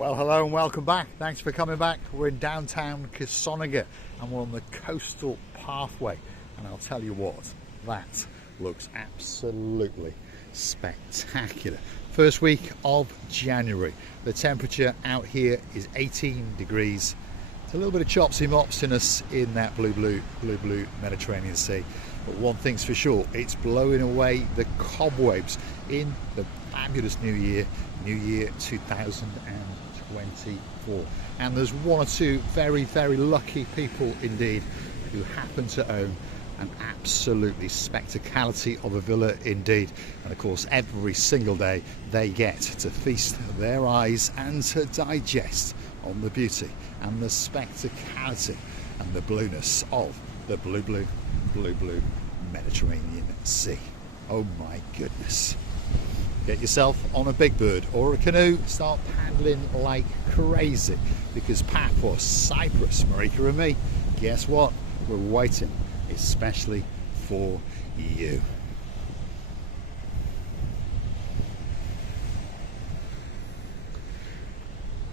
Well, hello and welcome back. Thanks for coming back. We're in downtown Kissonerga and we're on the coastal pathway. And I'll tell you what, that looks absolutely spectacular. First week of January. The temperature out here is 18 degrees. It's a little bit of chopsy mopsiness in that blue Mediterranean Sea. But one thing's for sure, it's blowing away the cobwebs in the fabulous new year 2024. And there's one or two very lucky people indeed who happen to own an absolutely spectacality of a villa indeed. And of course every single day they get to feast their eyes and to digest on the beauty and the spectacality and the blueness of the blue Mediterranean Sea. Oh my goodness. Get yourself on a big bird or a canoe, start paddling like crazy, because Paphos Cyprus, Marika and me, guess what? We're waiting especially for you.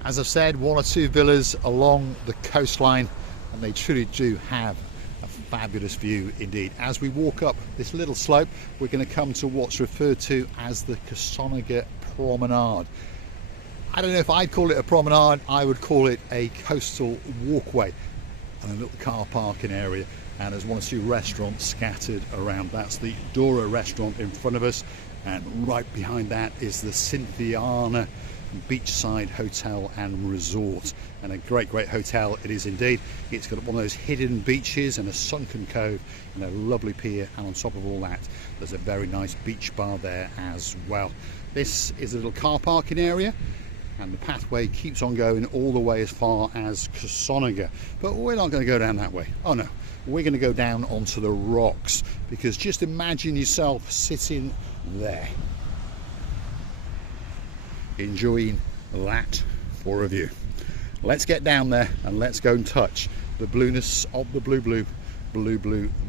As I've said, one or two villas along the coastline, and they truly do have a fabulous view indeed. As we walk up this little slope, we're going to come to what's referred to as the Kissonerga Promenade. I don't know if I'd call it a promenade, I would call it a coastal walkway and a little car parking area, and there's one or two restaurants scattered around. That's the Dora restaurant in front of us, and right behind that is the Cynthiana Beachside Hotel and Resort, and a great hotel it is indeed. It's got one of those hidden beaches and a sunken cove and a lovely pier, and on top of all that there's a very nice beach bar there as well. This is a little car parking area, and the pathway keeps on going all the way as far as Kissonerga, but we're not going to go down that way. Oh no, we're going to go down onto the rocks, because just imagine yourself sitting there enjoying that for a view. Let's get down there and let's go and touch the blueness of the blue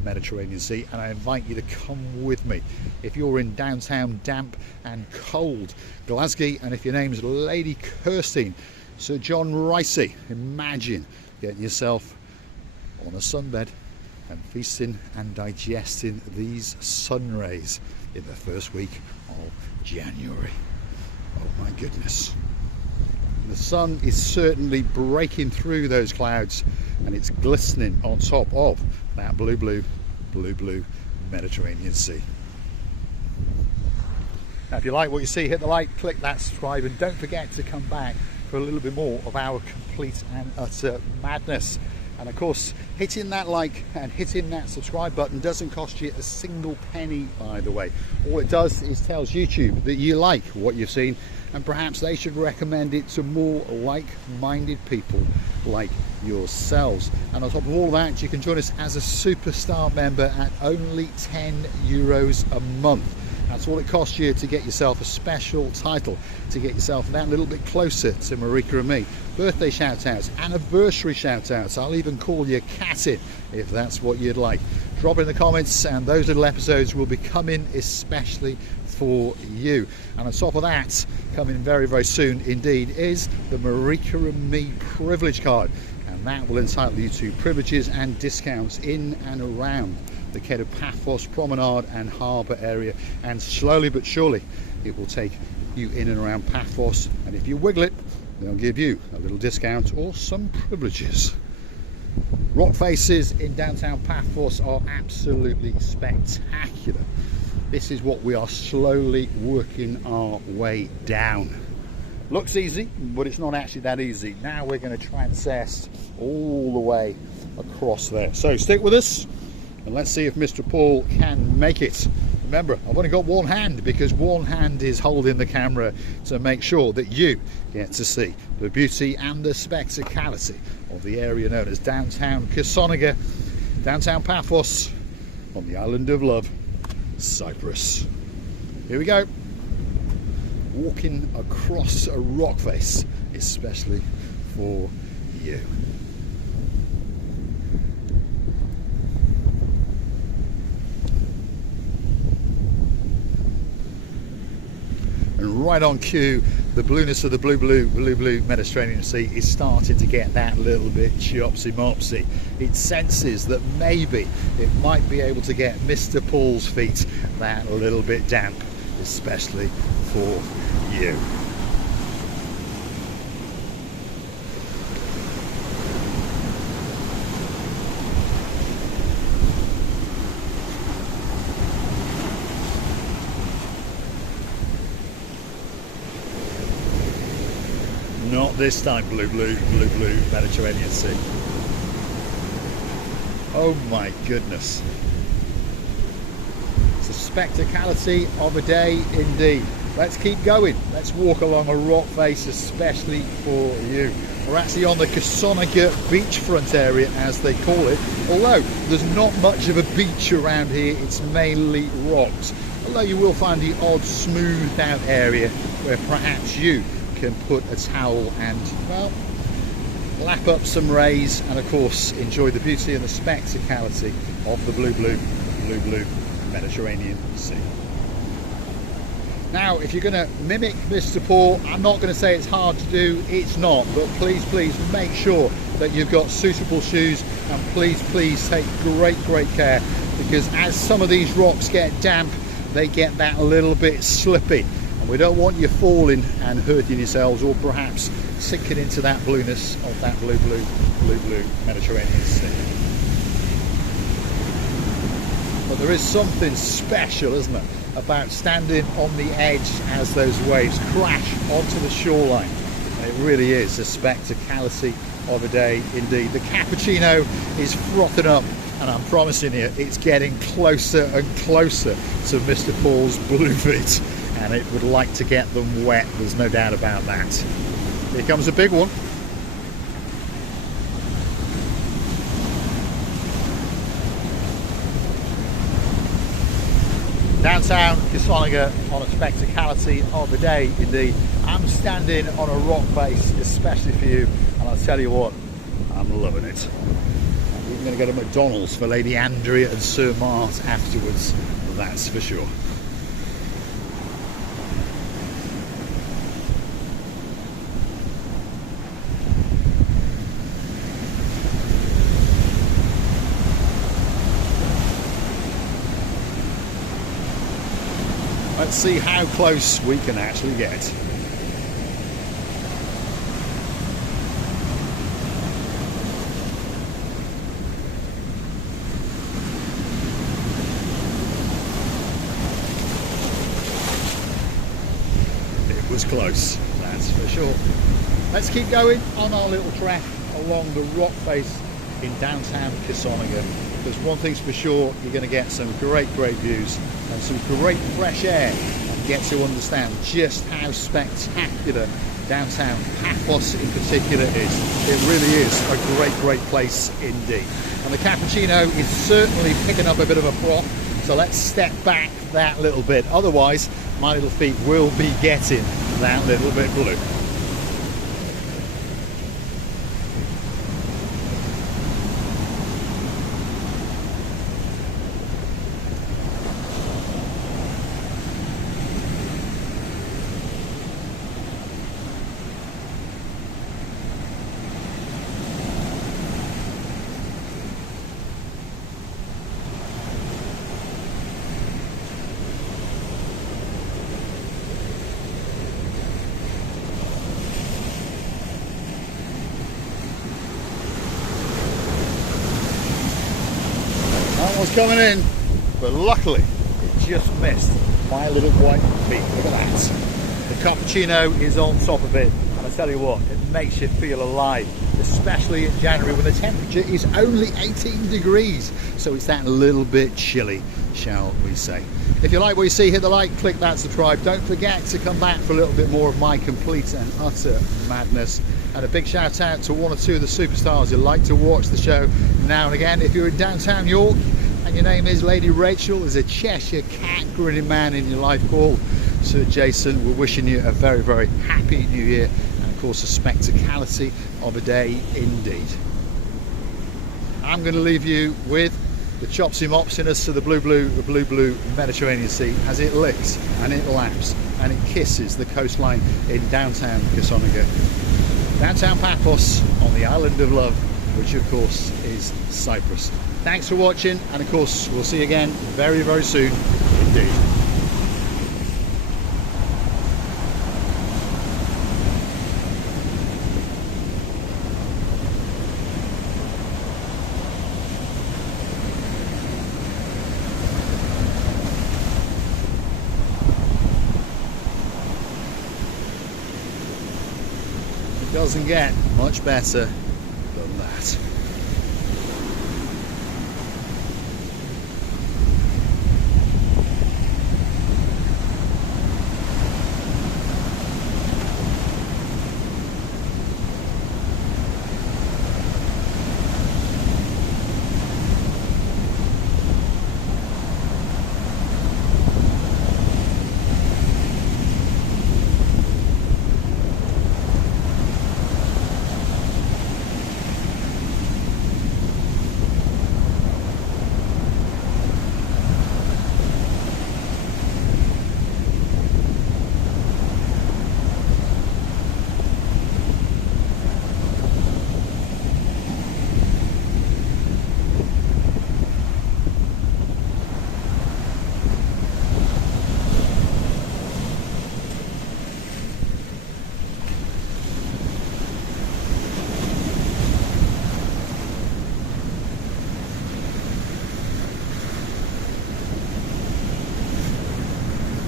Mediterranean Sea, and I invite you to come with me if you're in downtown damp and cold Glasgow, and if your name's Lady Kirstine, Sir John Ricey, imagine getting yourself on a sunbed and feasting and digesting these sun rays in the first week of January. Oh my goodness. The sun is certainly breaking through those clouds, and it's glistening on top of that blue Mediterranean Sea. Now if you like what you see, hit the like, click that subscribe, and don't forget to come back for a little bit more of our complete and utter madness. And of course, hitting that like and hitting that subscribe button doesn't cost you a single penny, by the way. All it does is tells YouTube that you like what you've seen, and perhaps they should recommend it to more like-minded people like yourselves. And on top of all that, you can join us as a superstar member at only €10 a month. That's all it costs you to get yourself a special title, to get yourself that little bit closer to Marika and me. Birthday shout-outs, anniversary shout-outs, I'll even call you cat in if that's what you'd like. Drop in the comments, and those little episodes will be coming especially for you. And on top of that, coming very soon indeed, is the Marika and me privilege card, and that will entitle you to privileges and discounts in and around the Quai de Paphos Promenade and Harbour area, and slowly but surely it will take you in and around Paphos, and if you wiggle it, they'll give you a little discount or some privileges. Rock faces in downtown Paphos are absolutely spectacular. This is what we are slowly working our way down. Looks easy, but it's not actually that easy. Now we're going to transest all the way across there. So stick with us, and let's see if Mr. Paul can make it. Remember, I've only got one hand, because one hand is holding the camera to make sure that you get to see the beauty and the spectacality of the area known as downtown Kissonerga, downtown Paphos, on the island of love, Cyprus. Here we go, walking across a rock face especially for you. And right on cue, the blueness of the blue Mediterranean Sea is starting to get that little bit chopsy-mopsy. It senses that maybe it might be able to get Mr. Paul's feet that little bit damp, especially for you. Not this time, blue Mediterranean Sea. Oh my goodness. It's a spectacality of a day indeed. Let's keep going. Let's walk along a rock face, especially for you. We're actually on the Kissonerga beachfront area, as they call it. Although there's not much of a beach around here, it's mainly rocks. Although you will find the odd smoothed out area where perhaps you can put a towel and, well, lap up some rays and of course enjoy the beauty and the spectacality of the blue Mediterranean Sea. Now, if you're going to mimic Mr. Paul, I'm not going to say it's hard to do, it's not, but please make sure that you've got suitable shoes, and please take great care, because as some of these rocks get damp, they get that little bit slippy. We don't want you falling and hurting yourselves, or perhaps sinking into that blueness of that blue Mediterranean Sea. But there is something special, isn't it, about standing on the edge as those waves crash onto the shoreline. And it really is a spectacality of a day indeed. The cappuccino is frothing up, and I'm promising you it's getting closer and closer to Mr. Paul's blue feet. And it would like to get them wet, there's no doubt about that. Here comes a big one. Downtown Kissonerga on a spectacality of the day indeed. I'm standing on a rock face especially for you, and I'll tell you what, I'm loving it. I'm even going to go to McDonald's for Lady Andrea and Sir Mart afterwards, that's for sure. Let's see how close we can actually get. It was close, that's for sure. Let's keep going on our little trek along the rock face in downtown Kissonerga, because one thing's for sure, you're going to get some great views and some great fresh air, and get to understand just how spectacular downtown Paphos in particular is. It really is a great place indeed. And the cappuccino is certainly picking up a bit of a froth, so let's step back that little bit, otherwise my little feet will be getting that little bit blue. That was coming in, but luckily it just missed my little white feet. Look at that. The cappuccino is on top of it, and I tell you what, it makes you feel alive, especially in January when the temperature is only 18 degrees. So it's that little bit chilly, shall we say. If you like what you see, hit the like, click that subscribe. Don't forget to come back for a little bit more of my complete and utter madness. And a big shout out to one or two of the superstars who like to watch the show now and again. If you're in downtown York and your name is Lady Rachel, there's a Cheshire cat grinning man in your life called Sir Jason. We're wishing you a very happy new year, and of course a spectacality of a day indeed. I'm going to leave you with the chopsy mopsiness to the blue Mediterranean Sea as it licks and it laps and it kisses the coastline in downtown Kissonerga. Downtown Paphos on the island of love, which of course is Cyprus. Thanks for watching, and of course we'll see you again very, very soon indeed. It doesn't get much better